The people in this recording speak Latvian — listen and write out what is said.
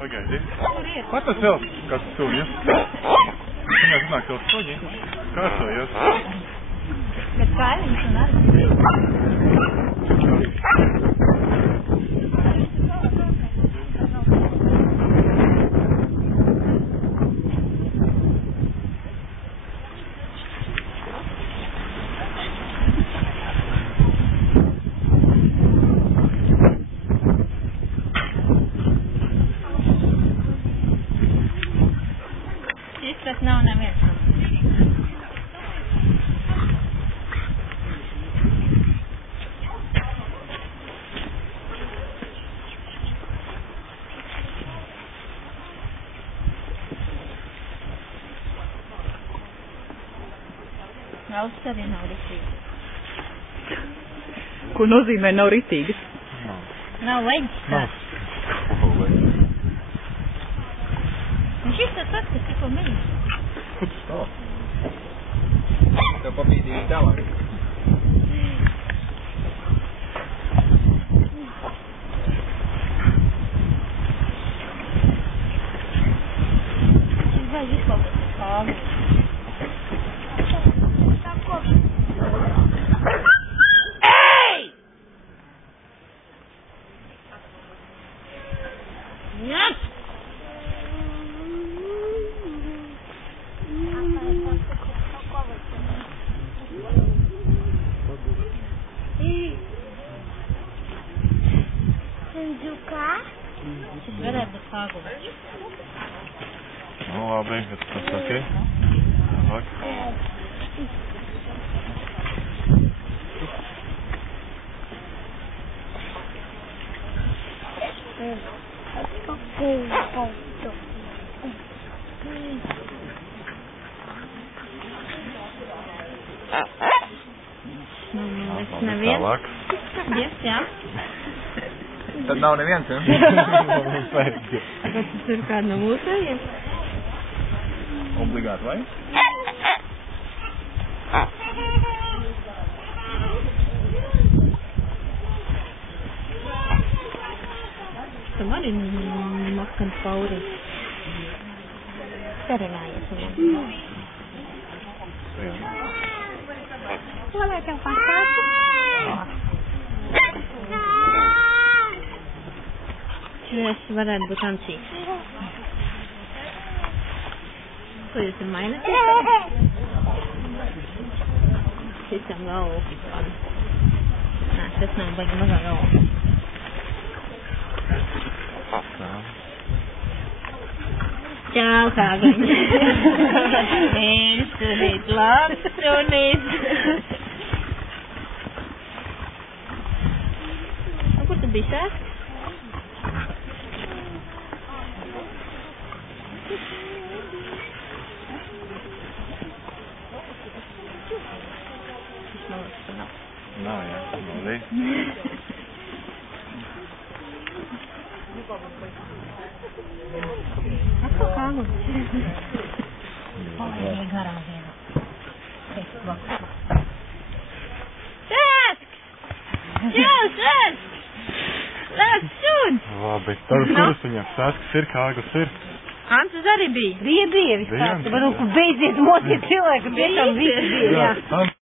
Pagaidi. Ko tas vēl? Kāds suņi? Viņā zināk tev suņi. Kārsojies. Bet kaimiņš un arī. Tas nav neviens. Valsts arī nav ritīga. Ko nozīmē nav ritīgas? Nav leģis tāds. Un šis tas pats, kas tikko mīlis. Ko tu stāv? Tev pabīdīgi tālāk. Vai izpaukot kāgu? Ei! Yes! Šis varētu būt kāgulis. Nu labi, kad tas saki. Labāk. Neviens? Tālāk. Yes, jā. Tad nav neviens, ja? Mums vajag. Tāpēc tas ir kāda no mūsējiem? Obligāti, vai? Tam arī makan pauri. Sarunājies ar mani. Ko lai tev pastāstu? Šis varētu būt Ancīs. Ko jūs ir mainaties? Šitam galvu. Nē, tas nav baigi mazā galva. Čau, kāguņi. Mīļš sunīt, labs sunīt. Kur tu biji sēst? Nav, jā, nav līdz. Atkal kāguļi. Palīgi garām vienu. Sēsk! Jā, sēsk! Lēk suns! Labi, tad kuras viņam sēskas ir, kāgus ir? Antus arī bija. Bija vispār. Bija, Tu varbūt beidziet mocīt cilvēku, tiešām visi bija, jā.